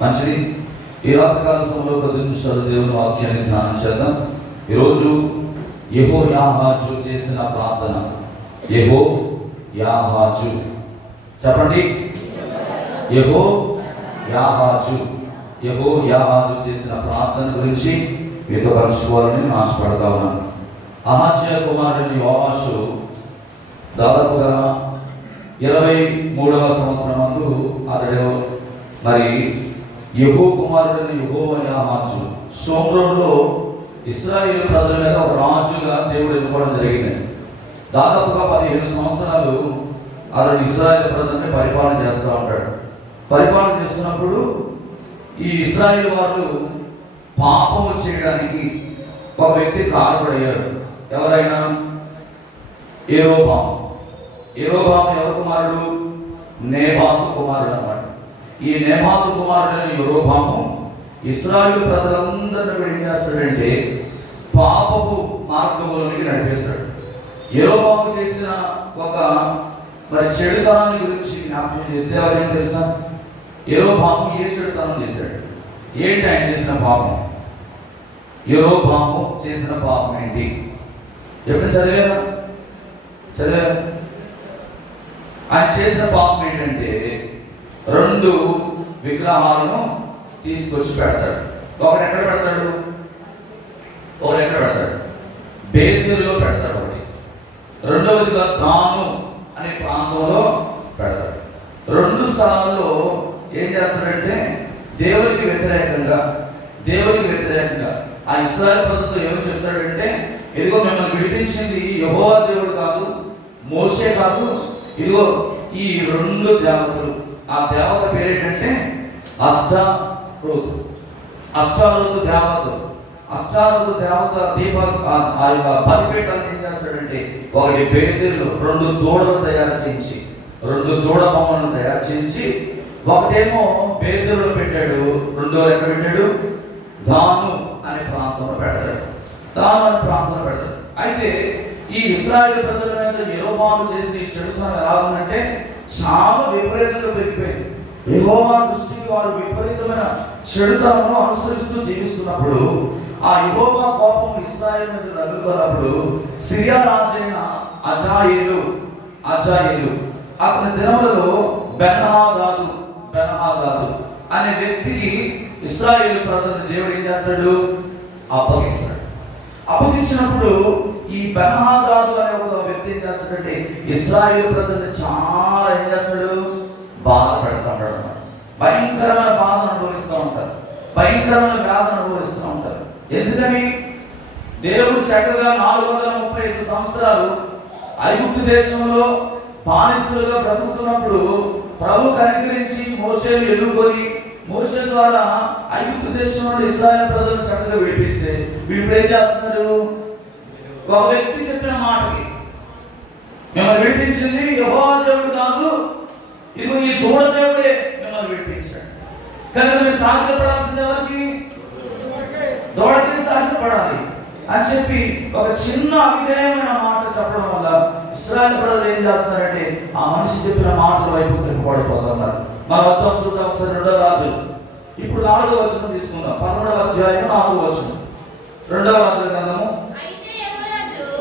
మంచిది. ఈ రాత్రికాల సమయంలో 10 నిమిషాలు దేవుని వాక్యాన్ని ధ్యానం చేద్దాం. ఈరోజు యెహోయాహాజు చేసిన ప్రార్థన. యెహోయాహాజు చెప్పండి. యెహోయాహాజు చేసిన ప్రార్థన గురించి మీతో పంచుకోవాలని నేను ఆశపడతా ఉన్నాను. అహాజ్య కుమారుని యోవాషు దాదాపుగా 23వ సంవత్సరమందు అతడు మరి యెహూ కుమారుడిని యెహోయాహాజు షోమ్రోనులో ఇశ్రాయేలు ప్రజల మీద ఒక రాజుగా దేవుడు ఎన్నుకోవడం జరిగింది. దాదాపుగా 15 సంవత్సరాలు అతడు ఇశ్రాయేలు ప్రజల్ని పరిపాలన చేస్తూ ఉంటాడు. పరిపాలన చేస్తున్నప్పుడు ఈ ఇశ్రాయేలు వాళ్ళు పాపము చేయడానికి ఒక వ్యక్తి కారణపడయ్యాడు. ఎవరైనా యెరోబాము ఎవరి కుమారుడు? నేబాతు కుమారుడు అన్నమాట. ఈ నేబాతు కుమారుడైన యెరోబాము ఇశ్రాయేలు ప్రజలందరినీ ఏం చేస్తాడంటే పాపపు మార్గంలోనికి నడిపిస్తాడు. యెరోబాము చేసిన ఒక మరి చెడుతనాన్ని గురించి జ్ఞాపకం చేస్తే ఎవరేం తెలుసా? యెరోబాము ఏ చెడుతనం చేశాడు? ఏంటి ఆయన చేసిన పాపం? యెరోబాము చేసిన పాపం ఏంటి? ఎప్పుడు చదివారా? ఆయన చేసిన పాపం ఏంటంటే 2 విగ్రహాలను తీసుకొచ్చి పెడతాడు. ఒకటి ఎక్కడ పెడతాడు? బేతేలులో పెడతాడు ఒకటి. రెండవదిగా దాను అనే ప్రాంతంలో పెడతాడు. 2 స్థలాల్లో ఏం చేస్తాడంటే దేవునికి వ్యతిరేకంగా ఆ ఇశ్రాయేలు ప్రజలతో ఏమని చెప్తాడంటే, ఇదిగో మిమ్మల్ని విడిపించింది యెహోవా దేవుడు కాదు, మోషే కాదు, ఇదిగో ఈ 2 దేవతలు. ఆ దేవత పేరేంటంటే అష్టారోతు దేవత దీప ఆ యొక్క బలిపీఠాన్ని ఏం చేస్తాడంటే ఒకటి బేతేలులో 2 దూడలు తయారు చేయించి 2 దూడ బొమ్మలను తయారు చేయించి ఒకటేమో బేతేలులో పెట్టాడు, రెండో ఎక్కడ పెట్టాడు? దాను అనే ప్రాంతంలో పెడతాడు. అయితే ఈ ఇశ్రాయేలు ప్రజల మీద యెరోబాము చేసిన ఈ చెడుతనం ఎలా ఉందంటే చాలా విపరీతంగా పెరిగిపోయింది. యెహోవా దృష్టికి వారు విపరీతమైన చెడుతనము అనుసరిస్తూ జీవిస్తున్నప్పుడు ఆ యెహోవా కోపం ఇశ్రాయేలు మీద రగులుకున్నప్పుడు సిరియా రాజైన అజాయేలు అతని దినములలో బెన్హదాదు అనే వ్యక్తికి ఇశ్రాయేలు ప్రజలను దేవుడు ఏం చేస్తాడు? అప్పగించినప్పుడు ఈ బెన్హదాదు అనే ఒక వ్యక్తి ఏం చేస్తాడంటే ఇశ్రాయేలు ప్రజల్ని చాలా ఏం చేస్తాడు? బాధ పెడతా ఉంటాడు అన్నమాట. భయంకరమైన బాధను అనుభవిస్తూ ఉంటారు, భయంకరమైన వ్యాధులను అనుభవిస్తూ ఉంటారు. ఎందుకని? దేవుడు చక్కగా 435 సంవత్సరాలు ఐగుప్తు దేశంలో బానిసలుగా బ్రతుకుతున్నప్పుడు ప్రభు కనికరించి మోషేను ఎన్నుకొని మోషే ద్వారా ఐగుప్తు దేశంలో ఇశ్రాయేలు ప్రజలను చక్కగా విడిపిస్తే వీళ్ళు ఏం చేస్తున్నారు? ఒక వ్యక్తి చెప్పిన మాటకి మిమ్మల్ని విడిపించింది యెహోవా దేవుడు కాదు, ఇదిగో ఈ దూడ దేవుడే మిమ్మల్ని విడిపించాడు. కానీ మీరు సాగిలపడాల్సింది ఎవరికి? దూడకి సాగిలపడాలి అని చెప్పి ఒక చిన్న అవిధేయమైన మాట చెప్పడం వల్ల ఇశ్రాయేలు ప్రజలు ఏం చేస్తున్నారంటే ఆ మనిషి చెప్పిన మాటల వైపు తిప్పబడిపోతున్నారు. మన వద్దాం చూద్దాం ఒకసారి 2వ రాజులు. ఇప్పుడు 4వ వచనం తీసుకుందాం. 11వ అధ్యాయం 4వ వచనం. 2వ రాజుల గ్రంథము.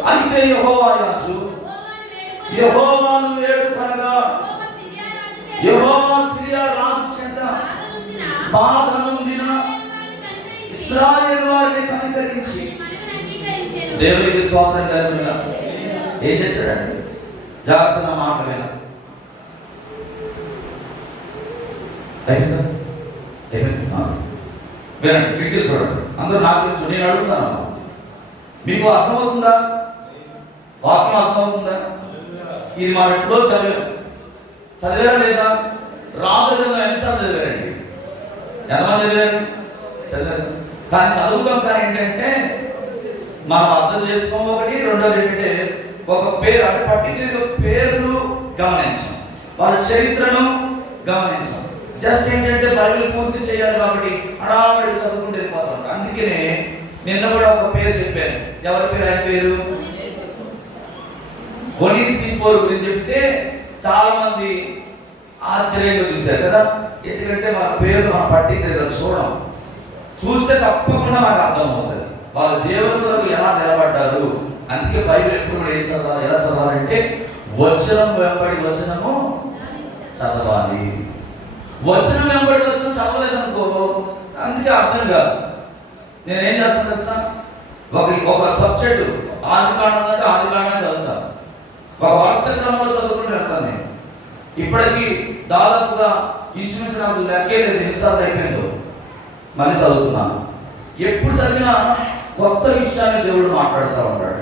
అయితే యెహోయాజు యెహోవాను వేడుకొనగా యెహోవా సిరియా రాజు చేత బాధనొందిన ఇశ్రాయేలు వారిని కనికరించి దేవునికి స్తోత్రం కలుగునుగా. ఏం చేశాడండి? జాగ్రత్తగా మాట వినండి. వీటికి చూడండి. అందరూ నాకు నేను అడుగుతాను, మీకు అర్థమవుతుందా? వాక్యం అర్థమవుతుందా? ఇది మనం ఎప్పుడో చదివారా లేదా? రాజు ఎన్నిసార్లు చదివారండి? ఎంతమంది చదివారు? కానీ చదువుతాం. కానీ ఏంటంటే మనం అర్థం చేసుకోవడం ఒకటి, రెండోది ఏంటంటే ఒక పేరు అంటే పర్టికులర్ పేర్లు గమనించాం, వాళ్ళ చరిత్రను గమనించాం. జస్ట్ ఏంటంటే బైబిల్ పూర్తి చేయాలి కాబట్టి అడావిడి చదువుకుంటూ వెళ్ళిపోతా ఉంటాం. అందుకనే నిన్న కూడా ఒక పేరు చెప్పాను. ఎవరి పేరు? ఆయన పేరు ఒనీసిఫోరు గురించి చెప్తే చాలా మంది ఆశ్చర్యంగా చూశారు కదా. ఎందుకంటే మన పేరు మన పట్టిక చూడడం, చూస్తే తప్పకుండా నాకు అర్థమవుతుంది వాళ్ళు దేవుని కొరకు ఎలా నిలబడ్డారు. అందుకే బైబిల్ ఎప్పుడు కూడా ఏం చదవాలి, ఎలా చదవాలంటే వచనం వెంబడి వచనము చదవాలి. వచనం వెంబడి వచనం చదవలేదనుకో అందుకే అర్థం కాదు. నేనేం చేస్తాను తెలుసా, ఒక సబ్జెక్టు ఆది కాండం అంటే ఆది కాండమే చదువుతాను, ఒక వరుస క్రమంలో చదువుకుంటూ వెళ్తాను. నేను ఇప్పటికీ దాదాపుగా ఇంచుమించు నాకు లెక్కే లేదు ఎన్నిసార్లు అయిపోయిందో మళ్ళీ చదువుతున్నాను. ఎప్పుడు చదివినా కొత్త విషయాన్ని దేవుడు మాట్లాడుతూ ఉంటాడు,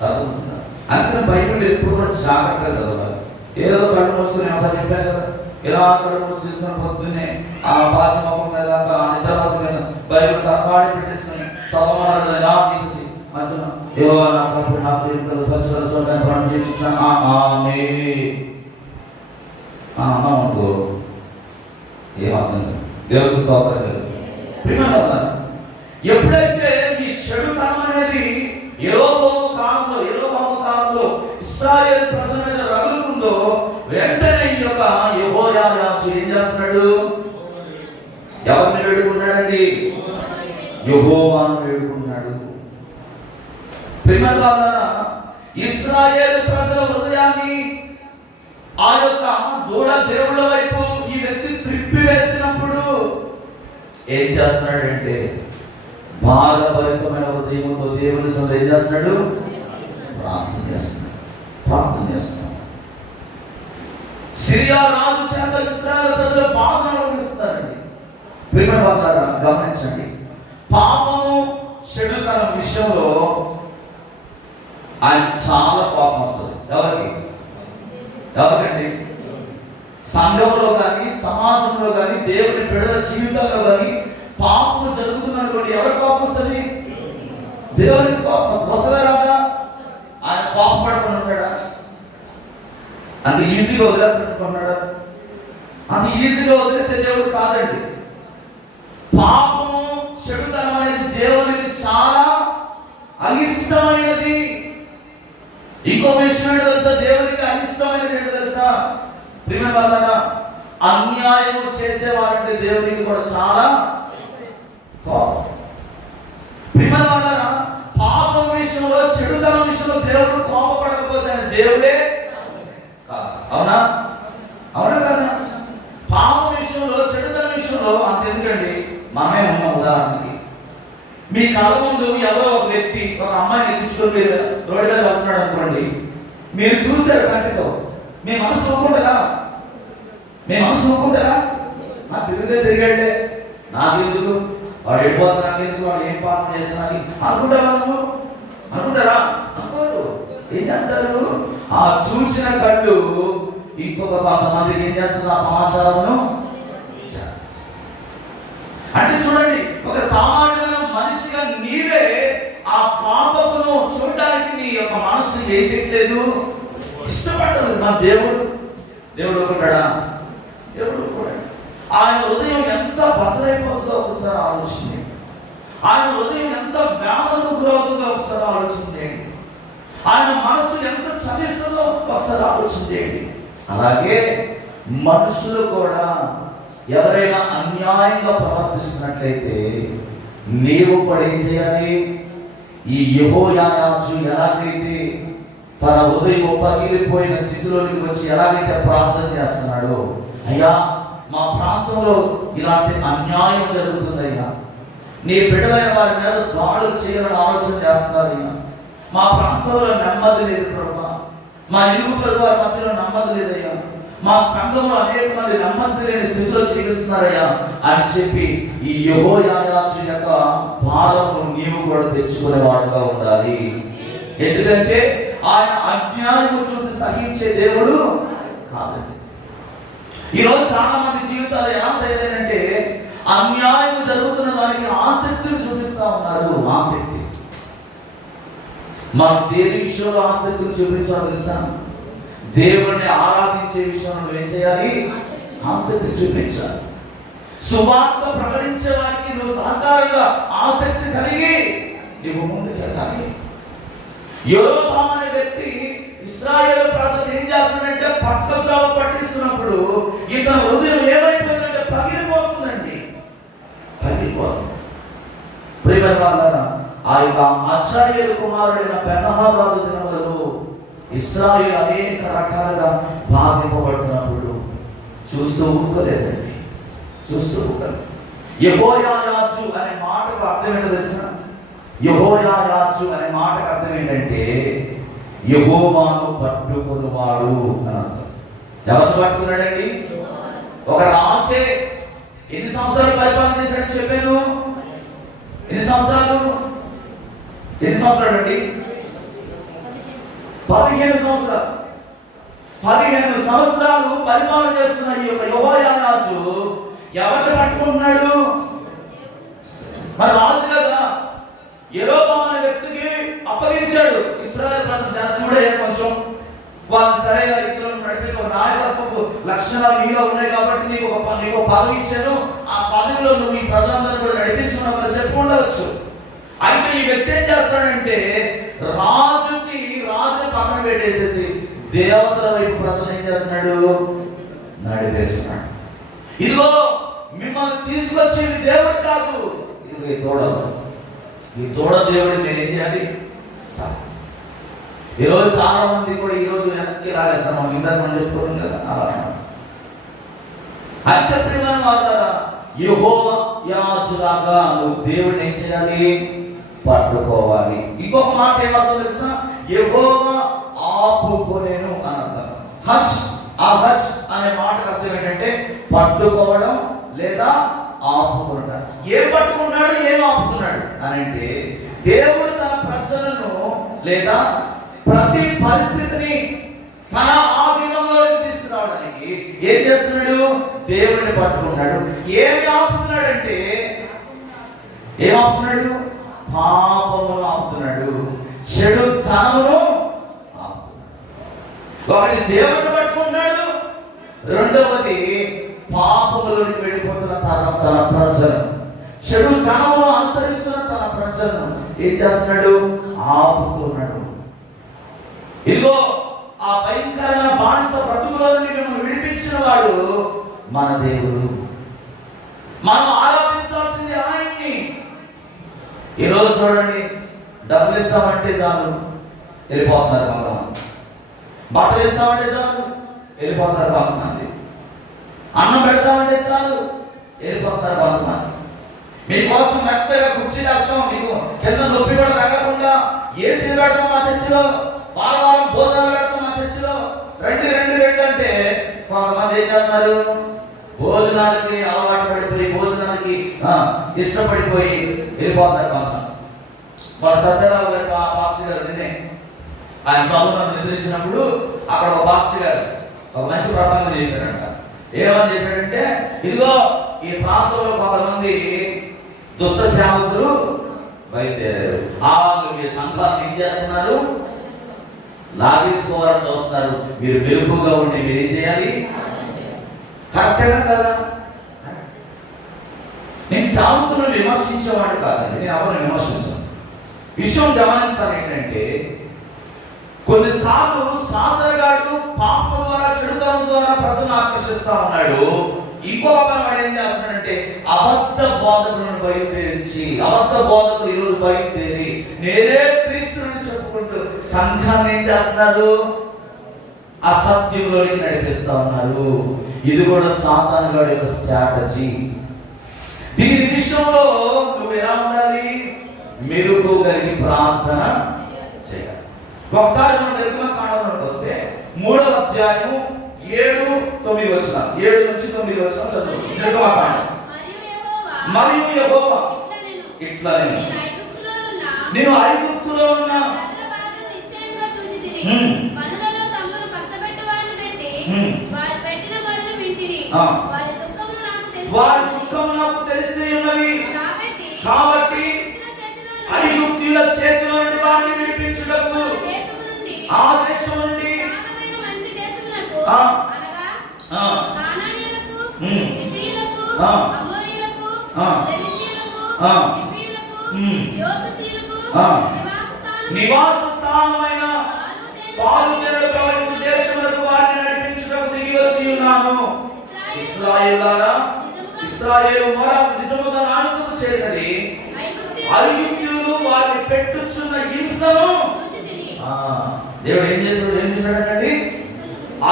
చదువుతున్నాను. అందుకని బైబిల్ ఎప్పుడు కూడా జాగ్రత్తగా చదవాలి. ఏదో కళ్ళు మూసుకుని ఒకసారి చెప్పాను కదా, ఇలా కళ్ళు మూసి తీసుకుని పొద్దున్నే ఆ భాష ముఖం మీద నిద్రపోత మీద బైబిల్ కాడి పెట్టేసుకుని చదవాలి ఇలా తీసేసి మధ్యన యెహోవా నా కాపురి, నా ప్రియకులు పరిశుద్ధుల చూడడానికి ప్రాణం చేయించాను అన్నాం అనుకో ఏమర్థం కాదు. దేవుడికి స్తోత్రం లేదు. ప్రియమైన ఎప్పుడైతే ఈ చెడుతనం అనేది యెరోబోము కాలంలో ఇశ్రాయేలు ప్రజల మీద రగులుకుందో వెంటనే ఈ యొక్క యెహోయాదాచు ఏం చేస్తున్నాడు, ఎవరిని వేడుకున్నాడండి, యెహోవాను వేడుకున్నాడు. ప్రియమైన ఇశ్రాయేలు ప్రజల హృదయాన్ని ఆ యొక్క దూడ దేవుళ్ళ వైపు ఈ వ్యక్తి త్రిప్పి వేసినప్పుడు ఏం చేస్తున్నాడంటే భారభరితమైన హృదయంతో దేవుని సొంత ఏం చేస్తున్నాడు, ప్రార్థన చేస్తున్నాడు. సిరియా రాజు చేత ఇశ్రాయేలు ప్రజలు బాధను అనుభవిస్తున్నారండి. ప్రియమైన వాళ్ళారా గమనించండి, పాపము చెడుతనం విషయంలో ఆయన చాలా కోపం వస్తుంది. ఎవరికండి? సంఘంలో కానీ సమాజంలో కానీ దేవుని బిడ్డల జీవితాల్లో కానీ పాపము జరుగుతున్నటువంటి ఎవరి కోపం వస్తుంది? దేవునికి కోపం వస్తుంది. వస్తుందా రాదా? ఆయన కోపం పడుకుని ఉంటాడా? అంత ఈజీగా వదిలేస్తున్నాడా? అంత ఈజీగా వదిలేసే దేవుడు కాదండి. పాపము చెడుతనం అనేది దేవునికి చాలా అయిష్టమైనది. ఇంకో విషయం ఏంటో తెలుసా, దేవునికి అయిష్టమైనది ఏంటో తెలుసా ప్రియమైన వాళ్ళారా, అన్యాయము చేసేవారంటే దేవునికి కూడా చాలా కోపం. ప్రియమైన వాళ్ళారా, పాపం విషయంలో చెడుతనం విషయంలో దేవుడు కోపపడకపోతే ఆయన దేవుడే కాదు. అవునా కదా? పాపం విషయంలో చెడుతనం విషయంలో అంత ఎందుకండి, మనమే ఉన్నాం. ఉదాహరణకి మీ కళ్ళ ముందు ఎవరో ఒక వ్యక్తి ఒక అమ్మాయిని ఎత్తించుకొని రోడ్డు మీద వెళ్తున్నాడు అనుకోండి, మీరు చూసారు కంటితో, మీ మనసు ఒప్పుకుంటారా? నాకు తిరిగాడే, నాకెందుకు, వాడు వెళ్ళిపోతా, నాకెందుకు, వాడు ఏం పాపం చేస్తున్నా అనుకుంటారా? అనుకోరు. ఏం చేస్తారు? ఆ చూసిన కళ్ళు ఇంకొక కొంతమందికి ఏం చేస్తుంది, ఆ సమాచారమును. అంటే చూడండి, ఒక సామాన్యమైన మనిషిగా నీవే ఆ పాపమును చూడడానికి నీ యొక్క మనసు ఏం చేయట్లేదు, ఇష్టపడలేదు. నా దేవుడు ఒకటాడా? దేవుడు ఒకటాడు. ఆయన హృదయం ఎంత బద్దలైపోతుందో ఒకసారి ఆలోచించండి. ఆయన హృదయం ఎంత వేదనకు గురవుతుందో ఒకసారి ఆలోచించండి. ఆయన మనసు ఎంత చలిస్తుందో ఒకసారి ఆలోచించండి. అలాగే మనుషులు కూడా ఎవరైనా అన్యాయంగా ప్రవర్తిస్తున్నట్లయితే నీవు కూడా ఏం చేయాలి? ఈ యెహోయాదాచు ఎలాగైతే తన హృదయం పగిలిపోయిన స్థితిలోనికి వచ్చి ఎలాగైతే ప్రార్థన చేస్తున్నాడో, అయ్యా మా ప్రాంతంలో ఇలాంటి అన్యాయం జరుగుతుందయ్యా, నీ బిడ్డలైన వారి మీద దాడులు చేయాలని ఆలోచన చేస్తున్నారయ్యా, మా ప్రాంతంలో నెమ్మది లేదు ప్రభా, మా ఇరుగు పొరుగు వారి మధ్యలో నెమ్మది లేదయ్యా, మా సంఘంలో అనేక మంది నెమ్మది లేని స్థితిలో జీవిస్తున్నారయ్యా అని చెప్పి ఈ యెహోయాదాచు యొక్క భారమును నీవు కూడా తెచ్చుకునే వాడుగా ఉండాలి. ఎందుకంటే ఆయన అన్యాయము చూసి సహించే దేవుడు కాదండి. ఈరోజు చాలా మంది జీవితాలు ఎలా తయారైనంటే అన్యాయం జరుగుతున్న దానికి ఆసక్తిని చూపిస్తా ఉన్నారు. ఆసక్తి, మనం దేని విషయంలో ఆసక్తిని చూపించాలో తెలుసా? దేవుడిని ఆరాధించే విషయంలో ఏం చేయాలి? ఆసక్తి చూపించాలి. సువార్త ప్రకటించే వారికి నువ్వు సహకారంగా ఆసక్తి కలిగి నువ్వు ముందుకెళ్ళాలి. యెరోబాము అనే వ్యక్తి ఇశ్రాయేలు ప్రజలు ఏం చేస్తున్నాడంటే పక్క త్రోవ పట్టిస్తున్నప్పుడు ఇతని హృదయం ఏమైపోతుందంటే పగిలిపోతుందండి, పగిలిపోతుంది. ప్రియమైన వారలారా, ఆ యొక్క అచార్యుల కుమారుడైన బెన్హదాదు దినములలో ఇశ్రాయేలు అనేక రకాలుగా బాధింపబడుతున్నప్పుడు చూస్తూ ఊరుకోలేదండి, చూస్తూ ఊరుకోలేదు. యెహోయాయాజు అనే మాటకు అర్థం ఏంటో తెలుసా? యెహోయాయాజు అనే మాటకు అర్థం ఏంటంటే యెహోవాను పట్టుకున్నవాడు అని అర్థం. ఎవరు పట్టుకున్నాడండి? ఒక రాజే ఎన్ని సంవత్సరాలు పరిపాలన చేశాడని చెప్పాను. ఎన్ని సంవత్సరాలు అండి? 15 సంవత్సరాలు. 15 సంవత్సరాలు పరిపాలన చేస్తున్న ఈ యొక్క యెహోయాయాజు ఎవరిని పట్టుకుంటున్నాడు? మరి రాజు కదా, యెరోబాము అనే వ్యక్తికి అప్పగించాడు. ఇశ్రాయేలు ప్రజలు చూడే కొంచెం వాళ్ళు సరైన రీతిలో నడిపే ఒక నాయకత్వపు లక్షణాలు నీలో ఉన్నాయి కాబట్టి నీకు పదవి ఇచ్చాను, ఆ పదవిలో నువ్వు ఈ ప్రజలందరూ కూడా నడిపించుకున్నావు చెప్పి ఉండవచ్చు. అయితే ఈ వ్యక్తి ఏం చేస్తాడంటే రాజుని పక్కన పెట్టేసేసి దేవతల వైపు ప్రజలు ఏం చేస్తున్నాడు? నడిపేస్తున్నాడు. ఇదిగో మిమ్మల్ని తీసుకొచ్చేది దేవుడు కాదు, ఇదిగో ఈ తోడ దేవుడిని నేను ఏం చేయాలి? ఈరోజు చాలా మంది కూడా ఈరోజు వెనక్కి రాగేస్తాం. మనం ఇందాక మనం చెప్పుకోవడం కదా, అలా అయితే ప్రియమైన వారలారా, యెహోయాజులాగా నువ్వు దేవుడిని ఏం చేయాలి? పట్టుకోవాలి. ఇంకొక మాట ఏమర్థం తెలుసా? యెహోవా ఆపుకొనేను అని అర్థం. హజ్ అనే మాటకు అర్థం ఏంటంటే పట్టుకోవడం లేదా ఆపుకుంటా. ఏం పట్టుకున్నాడు, ఏం ఆపుతున్నాడు అని అంటే దేవుడు తన ప్రజలను లేదా ప్రతి పరిస్థితిని తన ఆధీనంలోకి తీసుకురావడానికి ఏం చేస్తున్నాడు? దేవుడిని పట్టుకున్నాడు. ఏమి ఆపుతున్నాడంటే ఏం ఆపుతున్నాడు? పాపమును ఆపుతున్నాడు, చెడు తనమును ఆపుతున్నాడు. ఒకటి దేవుడిని పట్టుకున్నాడు, రెండవది పాపములోకి వెళ్ళిపోతున్న తన ప్రజలను, చెడు తనమును అనుసరిస్తున్న తన ప్రజలను ఏం చేస్తున్నాడు? ఆపుతున్నాడు. ఇదిగో ఆ భయంకరమైన బానిస బ్రతుకులో నుండి మేము విడిపించిన వాడు మన దేవుడు. మనం ఆరాధించాల్సింది ఆయన్ని. ఈరోజు చూడండి, డబ్బులు ఇస్తామంటే చాలు వెళ్ళిపోతున్నారు కొంతమంది, బట్టలు ఇస్తామంటే చాలు వెళ్ళిపోతారు కొంతమంది, అన్నం పెడతామంటే చాలు వెళ్ళిపోతారు కొంతమంది. మీకోసం మెత్తగా కుర్చీ వేస్తాం, మీకు కింద నొప్పి కూడా తగ్గకుండా ఏసీ పెడతాం మా చర్చిలో, వారం భోజనాలు పెడతాం మా చర్చిలో, రండి అంటే కొంతమంది ఏం చేస్తున్నారు? భోజనాలకి అలవాటు పడిపోయి, భోజనాలకి ఇష్టపడిపోయి వెళ్ళిపోతారు కొంతమంది. మన సత్యరావు గారు పాస్టర్ గారు నిన్నే ఆయన ప్రభువును నిద్రించినప్పుడు అక్కడ ఒక పాస్టర్ గారు ఒక మంచి ప్రసంగం చేశాడంట. ఏమని చేశాడంటే, ఇదిగో ఈ ప్రాంతంలో కొంతమంది దుష్ట సేవకులు బయలుదేరారు, వాళ్ళు మీ సంఘాన్ని ఏం చేస్తున్నారు? లాగేసుకోవాలని చూస్తున్నారు. మీరు మెలుపుగా ఉండి మీరు ఏం చేయాలి? కరెక్టేనా కదా? నేను సేవకులను విమర్శించేవాడు కాదండి, నేను ఎవరిని విమర్శించాను. విషయం గమనించాలి ఏంటంటే, కొన్నిసార్లు సాతరగాడు పాపం ద్వారా చెడుతనం ద్వారా ప్రజలను ఆకర్షిస్తా ఉన్నాడు. ఇంకొక పని ఏం చేస్తున్నాడంటే అబద్ధ బోధకులను బయలుదేరించి, అబద్ధ బోధకులు ఈరోజు బయలుదేరి నేనే క్రీస్తుని చెప్పుకుంటూ సంఘాన్ని ఏం చేస్తున్నారు? అసత్యంలోకి నడిపిస్తా ఉన్నారు. ఇది కూడా సాతాను గాడి యొక్క స్ట్రాటజీ. దీని విషయంలో నువ్వు ఎలా ఉండాలి? మెరుగు కలిగి ప్రార్థన చేయాలి. ఒకసారి మనం నిర్గమకాండంలోకి వస్తే 3వ అధ్యాయము 7-9 వచనాలు, 7 నుంచి 9 వచనాలు చదువు. నిర్గమకాండం. మరియు యెహోవా ఇట్లా నేను ఐగుప్తులో ఉన్న వారి దుఃఖము నాకు తెలిసి ఉన్నవి కాబట్టి ఐగుప్తీయుల చేతిలో నుండి వారిని విడిపించుటకు ఆ దేశం నుండి నివాస స్థానమైన పాలు తేనెలు ప్రవహించు దేశములకు వారిని నడిపించుటకు దిగి వచ్చి ఉన్నాను. ఇశ్రాయేలులారా, ఇశ్రాయేలు మొర నిజముగా నానుకు చేరినది. ఐగుప్తీయులు వారిని పెట్టుచున్న హింసను దేవుడు ఏం చేశాడంటే,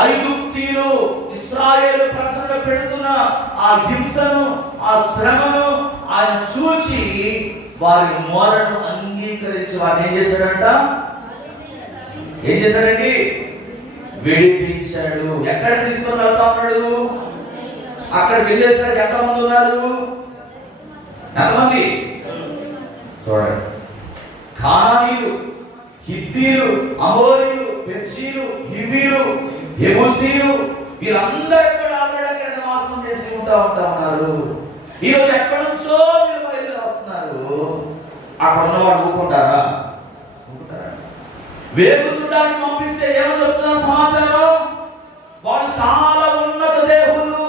ఐగుప్తీయులు ఇశ్రాయేలు ప్రజలు పెడుతున్న ఆ హింసను, ఆ శ్రమను ఆయన చూచి వారి మొరను అంగీకరించి వారిని ఏం చేశాడండి? విడిపించాడు. ఎక్కడ తీసుకొని వెళ్తా ఉన్నాడు? అక్కడ వెళ్ళేసరికి ఎంతమంది ఉన్నారు? ఎంతమంది? చూడండి, కానానీయులు, హిత్తీయులు, అమోరీయులు, పెర్జీయులు, హివ్వీయులు, యెబూసీయులు, వీళ్ళందరూ కూడా ఆల్రెడీ నివాసం చేసి ఉన్నారు. ఈరోజు ఎక్కడి నుంచో వీళ్ళు బయలుదేరి వస్తున్నారు. అక్కడ ఉన్నవాడు ఊరుకుంటారా? వేగు చూడడానికి పంపిస్తే ఏమని చెప్తున్న సమాచారం? వాళ్ళు చాలా ఉన్నత దేవుళ్ళు,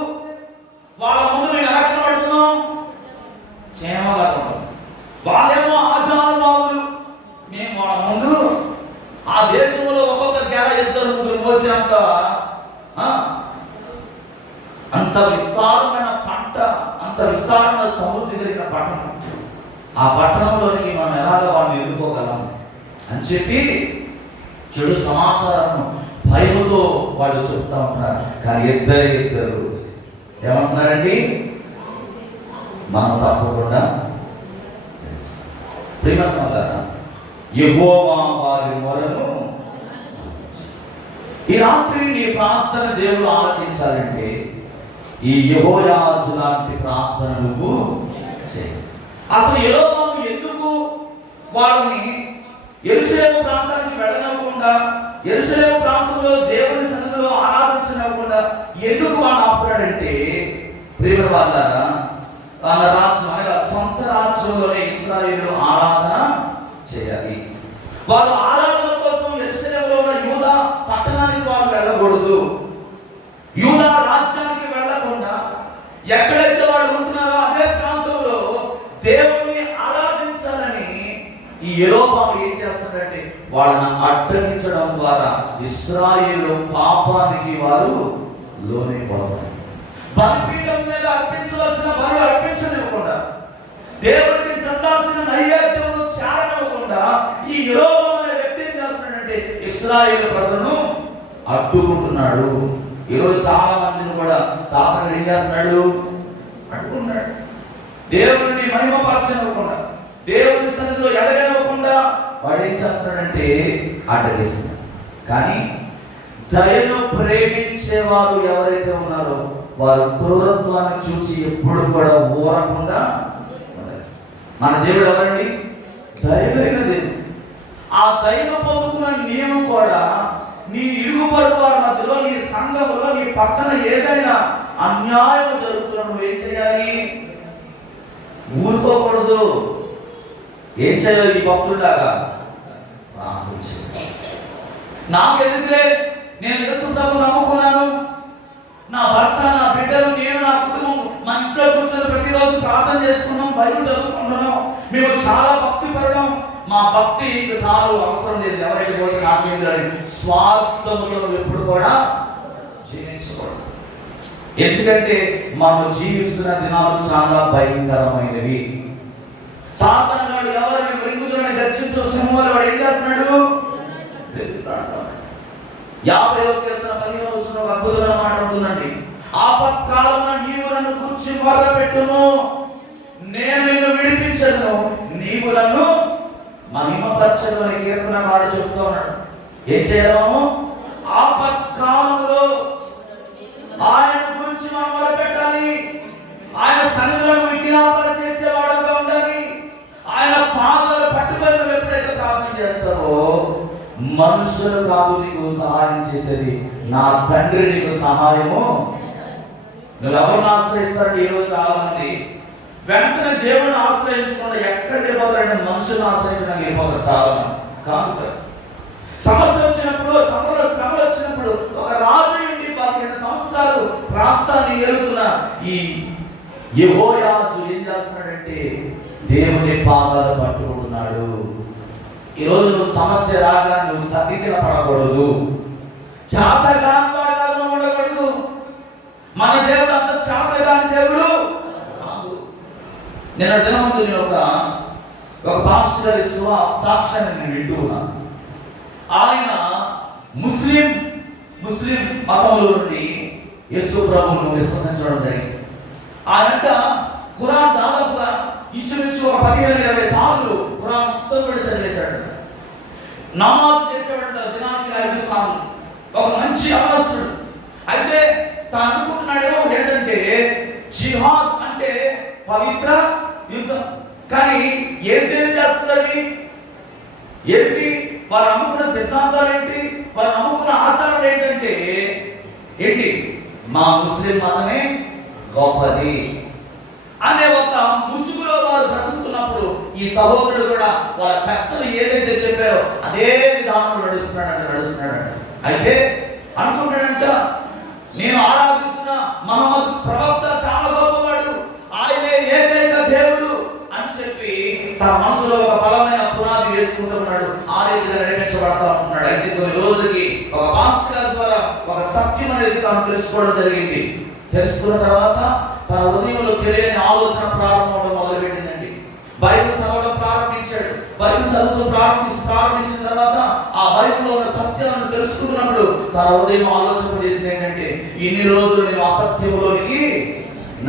వాళ్ళ ముందు మేము ఎలా కనబడుతున్నాం? క్షేమంగా కనబడుతున్నాం. వాళ్ళేమో ఆచారబాబులు, మేము వాళ్ళ ముందు ఆ దేశంలో ఒక్కొక్క గెల ఇద్దరు ముగ్గురు మోసినంత అంత విస్తారమైన పంట, అంత విస్తారమైన సమృద్ధి కలిగిన పట్టణం. ఆ పట్టణంలోనికి మనం ఎలాగ వాళ్ళని ఎదుర్కోగలం అని చెప్పి చెడు సమాచారాన్ని భయముతో వాళ్ళు చెప్తా ఉంటున్నారు. కానీ ఇద్దరు ఏమంటున్నారండి? మనం తప్పకుండా ప్రియమైన యెహోవా వారి మొరను. ఈ రాత్రి నీ ప్రార్థన దేవుడు ఆలకించాలంటే ఈ యెహోయాజు లాంటి ప్రార్థన నువ్వు చేయి. అసలు యెహోవాను ఎందుకు వాళ్ళని యెరూషలేము ప్రాంతానికి వెళ్ళనివ్వకుండా, యెరూషలేము ప్రాంతంలో దేవుని సన్నిధిలో ఆరాధించనివ్వకుండా ఎందుకు వాళ్ళు ఆపుతాడంటే, ప్రియమైన వాళ్ళారా, తన రాజ్యం అనగా సొంత రాజ్యంలోనే ఇశ్రాయేలు ఆరాధన చేయాలి. వారు ఆరాధన కోసం యెరూషలేములో ఉన్న యూదా పట్టణానికి వారు వెళ్ళకూడదు. యూదా రాజ్యానికి వెళ్ళకుండా ఎక్కడైతే వాళ్ళు ఉంటున్నారో అదే ప్రాంతంలో దేవుణ్ణి ఆరాధించాలని ఈ యెరోబాము ఏం చేస్తాడంటే వాళ్ళని అడ్డగించడం ద్వారా ఇశ్రాయేలు పాపానికి వారు లోనైపోతారు. బలిపీఠం మీద అర్పించవలసిన బలులు అర్పించనివ్వకుండా, దేవుడికి చెందాల్సిన నైవేద్యమును చేరనివ్వకుండా ఈ యెరోబాము అనే వ్యక్తి ఏం చేస్తున్నాడంటే ఇశ్రాయేలు ప్రజలను అడ్డుకుంటున్నాడు. ఈరోజు చాలా మందిని కూడా సాధారణ ఏం చేస్తున్నాడు? అడ్డుకున్నాడు. దేవుడిని మహిమపరచనివ్వకుండా, దేవుని సన్నిధిలో ఎదగనివ్వకుండా వాడు ఏం చేస్తున్నాడంటే అడ్డగిస్తున్నాడు. కానీ దయను ప్రేమించేవారు ఎవరైతే ఉన్నారో వారు క్రూరత్వాన్ని చూసి ఎప్పుడు కూడా ఊరకుండా మన దేవుడు ఎవరండి? దయగలిగిన దేవుడు. ఆ దయను పొందుకున్న నీవు కూడా నీ ఇరుగు పొరుగు వారి మధ్యలో, నీ సంఘంలో, నీ పక్కన ఏదైనా అన్యాయం జరుగుతున్నా నువ్వు ఏం చేయాలి? ఊరుకోకూడదు. ఏం చేయాలి? ఈ భక్తులాగా నాకెందుకులే, నేను యేసుప్రభువును నమ్ముకున్నాను, నా భర్త, నా బిడ్డలు, నేను, నా కుటుంబం మా ఇంట్లో కూర్చొని ప్రతిరోజు ప్రార్థన చేసుకున్నాం, బైబిల్ చదువుకుంటున్నాం, మేము చాలా భక్తి పడడం, మా భక్తి ఇంకా చాలా అవసరం లేదు, ఎవరైతే పోతే నాకేందని స్వార్థముతో ఎప్పుడు కూడా జీవించకూడదు. ఎందుకంటే మనం జీవిస్తున్న దినాలు చాలా భయంకరమైనవి. సాధారణంగా ఎవరిని మృంగుతులని గర్జించు సింహాలు వాడు ఏం చేస్తున్నాడు? 50వ కీర్తన 15వ వచనంలో ఒక అద్భుతమైన మాట ఉంటుందండి. ఆపత్కాలమున నీవు నన్ను గూర్చి మొర్రపెట్టును, నేను నిన్ను విడిపించను, నీవు నన్ను మహిమపరచను అని కీర్తనకారుడు చెప్తూ ఉన్నాడు. ఏం చేయాలి? ఆపత్కాలంలో ఆయన గురించి మనం మొరపెట్టాలి. ఆయన సన్నిధిలో విజ్ఞాపన చేసేవాడుగా ఉండాలి. ఆయన పాదాలు పట్టుకొని నువ్వు ఎప్పుడైతే ప్రార్థన చేస్తావో, మనుషులు కాదు నీకు సహాయం చేసేది, నా తండ్రి నీకు సహాయము. నువ్వు ఎవరిని ఆశ్రయిస్తారంటే ఈరోజు చాలా మంది వెంటనే దేవుడిని ఆశ్రయించకుండా ఎక్కడికి వెళ్ళిపోతారంటే మనుషులను ఆశ్రయించడానికి వెళ్ళిపోతారు చాలా మంది. కాదు, సమస్య వచ్చినప్పుడు, శ్రమలు వచ్చినప్పుడు ఒక రాజు నుండి 15 సంవత్సరాలు ప్రాంతాన్ని ఏలుతున్న ఈ యెహోయాజు ఏం చేస్తున్నాడంటే దేవుని పాదాలు పట్టుకుంటున్నాడు. ఈరోజు నువ్వు సమస్య రాగా నువ్వు సతికిల పడకూడదు, చాతగాని వాడుగా ఉండకూడదు. మన దేవుడు అంత చాతగాని దేవుడు కాదు. నేను దినమందు నేను ఒక పాస్టర్ గారి సాక్ష్యాన్ని నేను వింటూ ఉన్నాను. ఆయన ముస్లిం మతంలో నుండి యేసు ప్రభువును విశ్వసించడం జరిగింది. ఆయనంట ఖురాన్ దాదాపుగా ఇంచుమించు ఒక 15-20 సార్లు ఖురాన్ పుస్తకం చదివేశాడు. నమాజ్ చేసేవాడు దినానికి 5 సార్లు. ఒక మంచి అవనస్తుడు. అయితే తాను అనుకుంటున్నాడేమో ఏంటంటే జిహాద్ అంటే పవిత్ర యుద్ధం. కానీ ఏం తెలియజేస్తున్నది ఏంటి? వారు నమ్ముకున్న సిద్ధాంతాలు ఏంటి? వారు నమ్ముకున్న ఆచారాలు ఏంటంటే ఏంటి? మా ముస్లిం మతమే గొప్పది అనే ఒక ముసుగులో వారు బ్రతుకుతున్నప్పుడు ఈ సహోదరుడు కూడా వాళ్ళ పెద్దలు ఏదైతే చెప్పారో అదే విధానంలో నడుస్తున్నాడంట. అయితే అనుకుంటాడంట, నేను ఆరాధిస్తున్న మహమ్మద్ ప్రవక్త చాలా గొప్పవాడు, ఆయనే ఏకైక దేవుడు అని చెప్పి తన మనసులో ఒక బలమైన పునాది వేసుకుంటూ ఉన్నాడు. ఆ రీతిగా నడిపించబడతా ఉంటున్నాడు. అయితే కొన్ని రోజులకి ఒక పాస్టర్ ద్వారా ఒక సత్యం అనేది తాను తెలుసుకోవడం జరిగింది. తెలుసుకున్న తర్వాత తన హృదయంలో తెలియని ఆలోచన ప్రారంభం మొదలుపెట్టిందండి. బైబిల్ చదవడం ప్రారంభించాడు. బైబిల్ చదువుతూ ప్రారంభించిన తర్వాత ఆ బైబిల్లో ఉన్న సత్యాలను తెలుసుకున్నప్పుడు తన హృదయం ఆలోచింపజేసింది ఏంటంటే, ఇన్ని రోజులు నేను అసత్యంలోనికి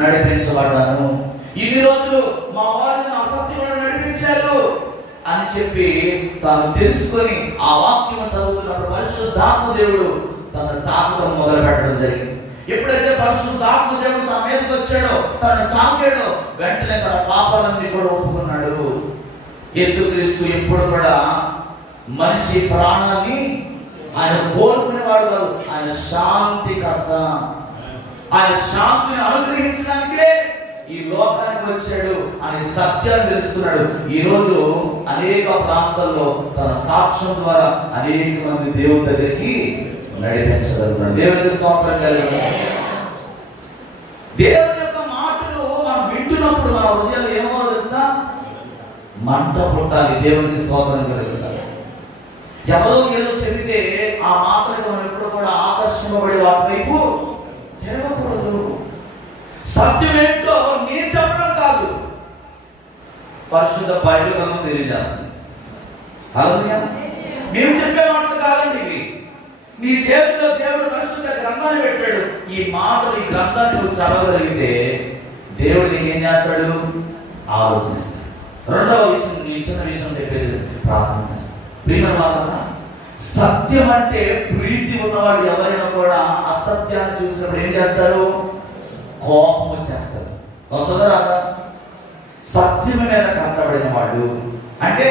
నడిపించబడ్డాను, ఇన్ని రోజులు మా వారిని అసత్యంలో నడిపించారు అని చెప్పి తాను తెలుసుకొని ఆ వాక్యం చదువుతున్నప్పుడు పరిశుద్ధాత్మ దేవుడు తన తాకడం మొదలు పెట్టడం జరిగింది. ఎప్పుడైతే పరిశుద్ధాత్మ దేవుడు తన మీదకి వచ్చాడో, తను తాకాడో, వెంటనే తన పాపాలన్నీ కూడా ఒప్పుకున్నాడు. యేసుక్రీస్తు ఎప్పుడు కూడా మనిషి ప్రాణాన్ని ఆయన కోరుకునేవాడు కాదు, ఆయన శాంతికర్త. ఆయన శాంతిని అనుగ్రహించడానికే ఈ లోకానికి వచ్చాడు అనే సత్యాన్ని తెలుసుకున్నాడు. ఈ రోజు అనేక ప్రాంతాల్లో తన సాక్ష్యం ద్వారా అనేక మంది దేవుని దగ్గరికి నడిపించగలుగుతాడు. దేవునికి స్తోత్రం కలుగును. దేవుని యొక్క మాటలు మనం వింటున్నప్పుడు మన హృదయాలు ఏమో తెలుసా, మంట పుట్టాలి. దేవునికి స్తోత్రం కలుగుతాడు. ఎవరో ఏదో చెబితే ఆ మాటలకు మనం ఎప్పుడు కూడా ఆకర్షింపబడి వాటి వైపు తిరగకూడదు. సత్యం ఏంటో నేను చెప్పడం కాదు, పరిశుద్ధ బైబిల్ గ్రంథం తెలియజేస్తుంది. హల్లెలూయా. మేము చెప్పే మాటలు కాదండి ఇవి. నీ చేతిలో దేవుడు పరిశుద్ధ గ్రంథాన్ని పెట్టాడు. ఈ మాటలు, ఈ గ్రంథాన్ని నువ్వు చదవగలిగితే దేవుడు నీకు ఏం చేస్తాడు? ఆలోచిస్తాడు. రెండవ విషయం, నీ చిన్న విషయం చెప్పేసి ప్రార్థన చేస్తాడు. ప్రియమైన వాళ్ళ, సత్యం అంటే ప్రీతి ఉన్నవాడు ఎవరైనా కూడా అసత్యాన్ని చూసినప్పుడు ఏం చేస్తారు? కోపం వచ్చేస్తారు. వస్తుందా రాదా? సత్యం మీద కట్టబడిన వాడు అంటే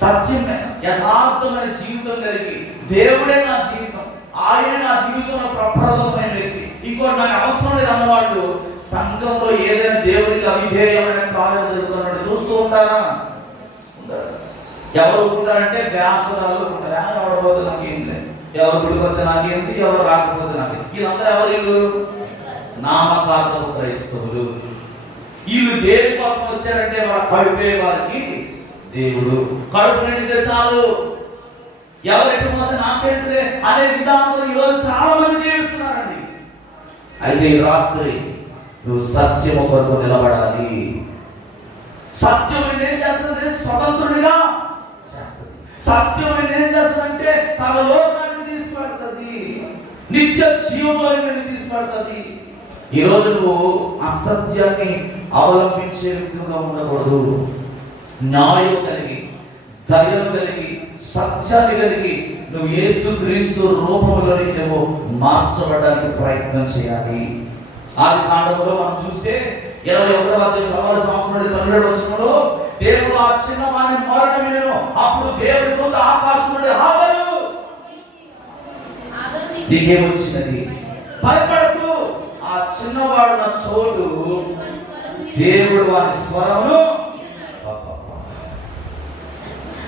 సత్యం యథార్థమైన జీవితం కలిగి, దేవుడే నా జీవితం, ఆయన నా జీవితంలో ప్రప్రథమైన వ్యక్తి, ఇంకోటి నాకు అవసరం లేదు అన్నవాళ్ళు సంఘంలో ఏదైనా దేవుడికి అవిధేయమైన కార్యం జరుగుతున్నట్టు చూస్తూ ఉంటారా? ఎవరు ఉంటారంటే వ్యాసురాలు ఉంటారు. ఎవడబోతే నాకేం లేదు, ఎవరు గుడికొస్తే నాకేంటి, ఎవరు రాకపోతే నాకేంటి. వీళ్ళందరూ ఎవరు? వీళ్ళు నామకార్థపు క్రైస్తవులు. వీళ్ళు దేని కోసం వచ్చారంటే వాళ్ళ కడుపే వారికి దేవుడు. కడుపు నిండితే చాలు, ఎవరికి పోతే నాకేంటిదే అనే విధానంలో ఈరోజు చాలా మంది జీవిస్తున్నారండి. అయితే ఈ రాత్రి నువ్వు సత్యము కొరకు నిలబడాలి. సత్యం ఏం చేస్తుంది? స్వతంత్రుడిగా చేస్తుంది. సత్యం ఏం చేస్తుందంటే తన లోకాన్ని తీసుకెళ్తుంది, నిత్య జీవంలోకి తీసుకెళ్తుంది. ఈరోజు నువ్వు అసత్యాన్ని అవలంబించే వ్యక్తిగా ఉండకూడదు. న్యాయం కలిగి, దయను కలిగి, సత్యాన్ని కలిగి నువ్వు యేసుక్రీస్తు రూపంలోనికి నువ్వు మార్చబడడానికి ప్రయత్నం చేయాలి. ఆది కాండంలో మనం చూస్తే 21వ సంవత్సరం 12వ వచనంలో దేవుడు ఆ చిన్న వాని మొరట వినెను. అప్పుడు దేవుడి దూత ఆకాశం నుండి హాగరు నీకేమొచ్చినది? భయపడకు, ఆ చిన్నవాడు నా చోటు దేవుడు వారి స్వరమును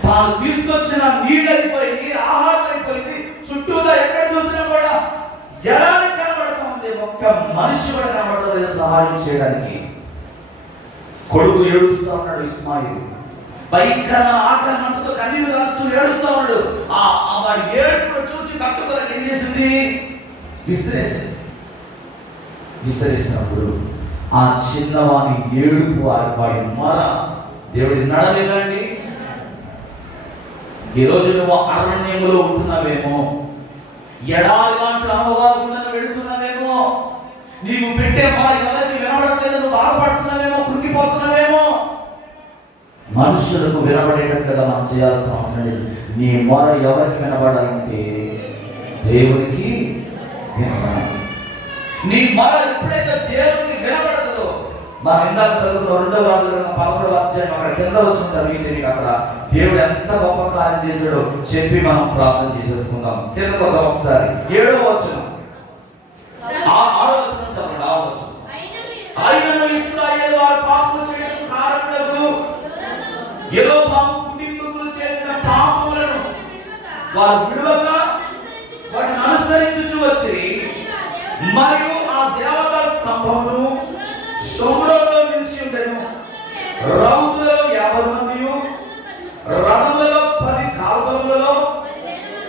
తాను తీసుకొచ్చిన నీళ్ళైపోయింది, ఆహారం అయిపోయింది, చుట్టూగా ఎక్కడ చూసినా కూడా ఎలాంటి కనబడుతుంది, ఒక్క మనిషి కూడా కనబడలేదు సహాయం చేయడానికి. కొడుకు ఏడుస్తూ ఉన్నాడు ఇస్మాయిల్. భయంకరమైన ఆకలితో కన్నీరు కాస్తూ ఏడుస్తూ ఉన్నాడు. ఆ వాడి ఏడుపును చూసి తట్టుకోలేక ఏం చేసింది? విసిరేసినప్పుడు ఆ చిన్నవాని ఏడుపు వాడి మొర దేవుడి నడలేదండి. ఈరోజు నువ్వు అరణ్యంలో ఉంటున్నావేమో, ఎడారి లాంటి అనుభవాలు వెళుతున్నావేమో, నీవు పెట్టే మొర ఎవరికి వినబడట్లేదు, నువ్వు బాధపడుతున్నావేమో, కృంగిపోతున్నావేమో. మనుషులకు వినబడేటట్లుగా మనం చేయాల్సిన అవసరం లేదు. నీ మొర ఎవరికి వినబడాలంటే దేవునికి వినబడాలి. నీ మొర ఎప్పుడైతే దేవునికి వినబడదో, మనం ఇందాక చదువుకున్న 2వ రాజుల 11వ అధ్యాయం అక్కడ కింద వచ్చిన చదివితే మీకు అక్కడ దేవుడు ఎంత గొప్ప కార్యం చేశాడో చెప్పి మనం ప్రార్థన చేసేసుకుందాం. కింద కొద్ది ఒకసారి 7వ వచనం, 6వ వచనం చదవండి. 6వ వచనం, ఆయనను ఇశ్రాయేలు వారు పాపము చేయడం కారణములకు యెరొబాము కుటుంబీకులు చేసిన పాపములను వారు విడువక వాటిని అనుసరించుచు వచ్చి, మరియు ఆ దేవతా స్తంభమును శోమ్రోనులో నిలిచి ఉండెను. రౌతులలో 50 మందియు, రథములలో 10 కాల్వలలో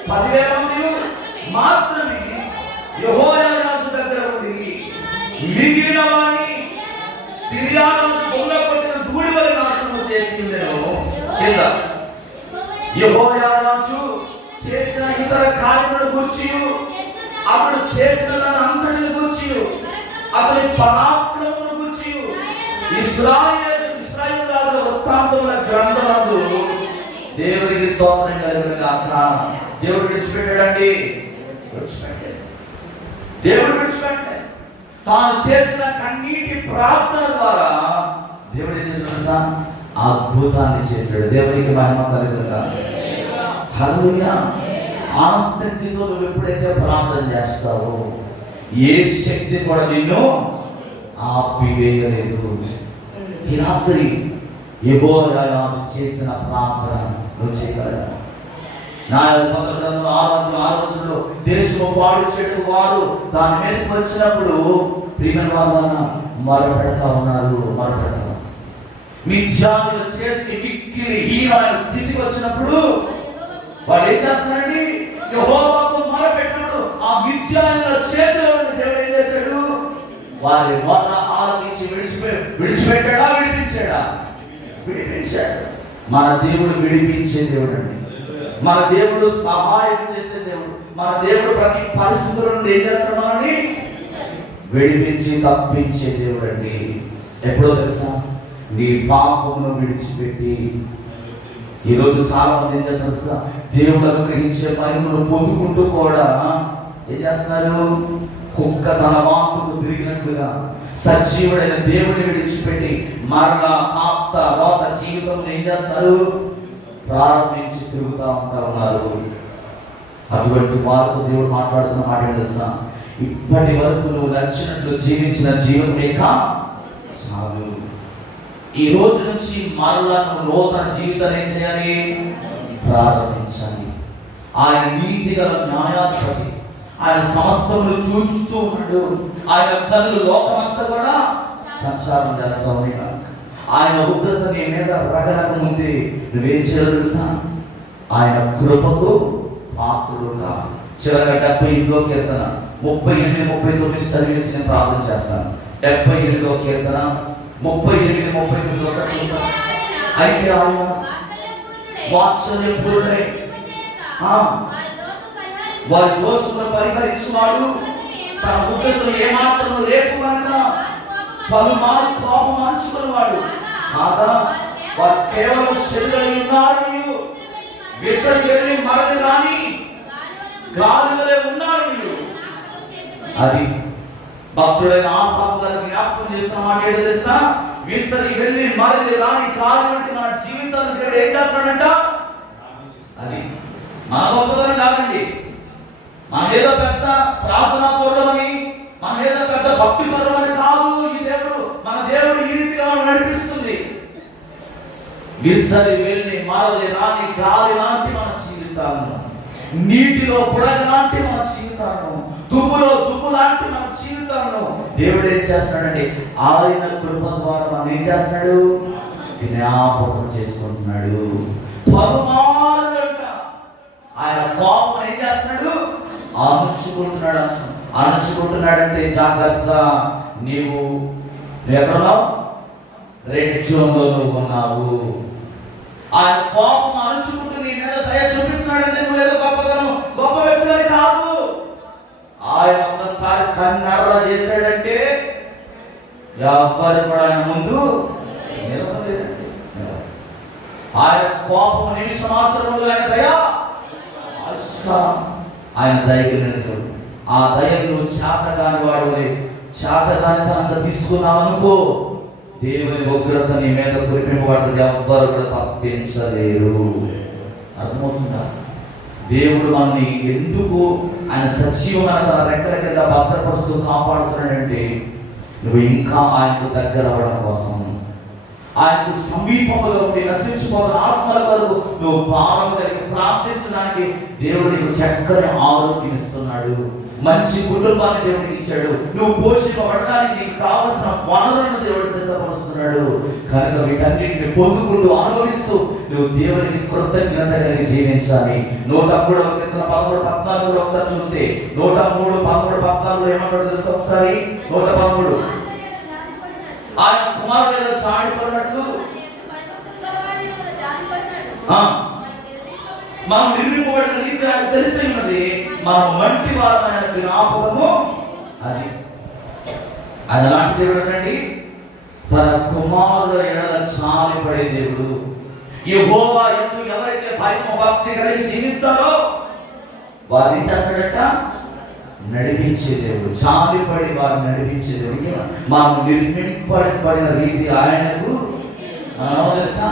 10,000 మందియు మాత్రమే యెహోయాదాను దగ్గర ఉండి, మిగిలిన వారిని సిరియా రాజు దొంగకొట్టిన ధూళి వలె నాశనము చేసి ఉండెను. కింద యెహోయాదాను చేసిన ఇతర కార్యములను గూర్చి, అతడు చేసిన దాని అంతటిని గూర్చి, అతని పరాక్రమమును గూర్చి ఇశ్రాయేలు రాజుల వృత్తాంతముల గ్రంథమందు దేవునికి స్తోత్రం కలుగును గాక. దేవుడు విడిచిపెట్టాడండి, దేవుడు విడిచిపెట్టాడు. తాను చేసిన కన్నీటి ప్రార్థన ద్వారా దేవుడు ఏం చేశాడు? అద్భుతాన్ని చేశాడు. దేవునికి మహిమ కలుగును గాక. హల్లెలూయా. ఆసక్తితో నువ్వు ఎప్పుడైతే ప్రార్థన చేస్తావో ఏ శక్తి కూడా నిన్ను ఆపివేయలేదు. ఈ రాత్రి యెహోవా చేసిన ప్రార్థన నువ్వు చేయగలవా? ఆలోచనలో దేశము పాడు చెడు వారు దాని మీదకి వచ్చినప్పుడు ప్రియమైన వాళ్ళ మొరపెడతా ఉన్నారు. మిథ్యానుల చేతికి మిక్కిలి హీనమైన స్థితికి వచ్చినప్పుడు వాడు ఏం చేస్తున్నారండి? యెహోవాకు మొరపెట్టినప్పుడు ఆ మిథ్యానుల చేతిలో దేవుడు ఏం చేశాడు? వారి మొర ఆలకించి విడిచిపెట్టాడా? విడిపించాడు. మన దేవుడు విడిపించే దేవుడు అండి. మన దేవుడు సహాయం చేసే దేవుడు. మన దేవుడు ప్రతి పరిస్థితుల నుండి ఏం చేస్తాడు? మనల్ని విడిపించి తప్పించే దేవుడు అండి. ఎప్పుడో తెలుసా? నీ పాపమును విడిచిపెట్టి. ఈరోజు చాలా మంది ఏం చేస్తారు తెలుసా? దేవుడు అనుగ్రహించే మహిమను పొందుకుంటూ కూడా ఏం చేస్తున్నారు? కుక్క తన వాంతుకు తిరిగినట్లుగా సజీవుడైన దేవుడిని విడిచిపెట్టి మరణ ఆప్త రోత జీవితం ఏం చేస్తారు? ప్రారంభించి తిరుగుతూ ఉన్నారు. అటువంటి వారితో దేవుడు మాట్లాడుతున్న మాట తెలుసా? ఇప్పటి వరకు నువ్వు నచ్చినట్లు జీవించిన జీవితమే చాలు. ఈ రోజు నుంచి మరలా నువ్వు నూతన జీవితాన్ని ఏం చేయాలి? ప్రారంభించాలి. ఆయన నీతి గల న్యాయాధిపతి. ఆయన సమస్తమును చూస్తూ ఉన్నాడు. ఆయన కన్నులు లోకమంతా కూడా సంచారం చేస్తూ ఉన్నాయి. ఆయన ఉగ్రత నీ మీద రగరక ముందే నువ్వేం చేయాలి తెలుసా? ఆయన కృపకు పాత్రుడుగా. చివరగా 78వ కీర్తన 38, 39 చదివేసి నేను ప్రార్థన చేస్తాను. 78వ కీర్తన 38, 39 అయితే ఆయన వాత్సల్యపూర్ణుడై వారి దోషములను పరిహరించువాడు, తన ఉగ్రతను ఏమాత్రం రేపు కనుక పలుమారు కోపం అణుచుకునేవాడు కాగా వారు కేవలం శరీరం ఉన్నారు, విసరి వెళ్ళి మరలి రాని గాలిలో ఉన్నారు. అది భక్తుడైన ఆసాపు గారికి జ్ఞాపకం చేస్తున్న మాట ఏంటో తెలుసా? విసరి వెళ్ళి మరలి రాని గాలి వంటి మన జీవితాన్ని దేవుడు ఏం చేస్తాడంట? అది మన గొప్పతనం కాదండి. మన ఏదో పెద్ద ప్రార్థనా పరులమని, మన ఏదో పెద్ద భక్తి పరులమని కాదు. ఈ దేవుడు, మన దేవుడు ఈ రీతిగా నడిపిస్తుంది. విసరి వెళ్ళి మరలి రాని గాలి లాంటి మన జీవితాలను, నీటిలో బుడగ లాంటి మన జీవితాలను, దుమ్ములో దుమ్ము లాంటి మన జీవితాలను దేవుడు ఏం చేస్తున్నాడంటే ఆయన కృప ద్వారా మనం ఏం చేస్తున్నాడు? జ్ఞాపకం చేసుకుంటున్నాడు. పలుమారులంట ఆయన కోపం ఏం చేస్తున్నాడు? అణుచుకుంటున్నాడంటే జాగ్రత్త, నీవు ఎక్కడున్నావు? రెడ్ జోన్లో నువ్వు ఉన్నావు. ఆయన కోపం అణుచుకుంటూ నీ మీద దయ చూపిస్తున్నాడంటే నువ్వేదో గొప్ప వ్యక్తులని కాదు. ఆయన ఒక్కసారి కన్నెర్ర చేశాడంటే ఎవరు కూడా ఆయన ముందు నిలవలేదండి. ఆయన కోపం నిమిషం మాత్రము, ఆయన దయ ఆయన దయకు ఆ దయను నువ్వు చేతకాని వాడు, చేతకానితనంత తీసుకున్నావు అనుకో, దేవుని ఉగ్రత నీ మీద కురిపింపబడుతుంది. ఎవ్వరు కూడా తప్పించలేరు. అర్థమవుతుందా? దేవుడు మనల్ని ఎందుకు ఆయన సజీవమైన తన రెక్కల కింద భద్రపరుస్తూ కాపాడుతున్నాడంటే నువ్వు ఇంకా ఆయనకు దగ్గర అవ్వడం కోసం, ఆయనకు సమీపంలో ఉండి నశించిపోతున్న ఆత్మల వరకు నువ్వు భావం కలిగి ప్రార్థించడానికి దేవుడు నీకు చక్కని ఆరోగ్యం ఇస్తున్నాడు. మంచి కుటుంబాన్ని దేవుడికి ఇచ్చాడు. నువ్వు పోషింపబడడానికి నీకు కావలసిన వనరులను దేవుడు సిద్ధపరుస్తున్నాడు. కనుక వీటన్నిటిని పొందుకుంటూ అనుభవిస్తూ నువ్వు దేవునికి కృతజ్ఞత కలిగి జీవించాలి. 113:14 ఒకసారి చూస్తే 103:13 ఏమంటాడు తెలుసు? ఒకసారి 113 ఆయన కుమారుడు చాడిపడినట్లు మనం నిర్మింపబడిన రీతి ఆయన తెలిసి ఉన్నది. మనం మంటి వారమైన జ్ఞాపకము అది. అది అలాంటి దేవుడు అండి. తన కుమారుల ఎడల చాలిపడే దేవుడు. యెహోవా యందు ఎవరైతే భయము భక్తి కలిగి జీవిస్తారో వారిని ఏం చేస్తాడట? నడిపించే దేవుడు. చాలిపడి వారిని నడిపించే దేవుడికి మనం నిర్మింపబడిన రీతి ఆయనకు తెలుసా?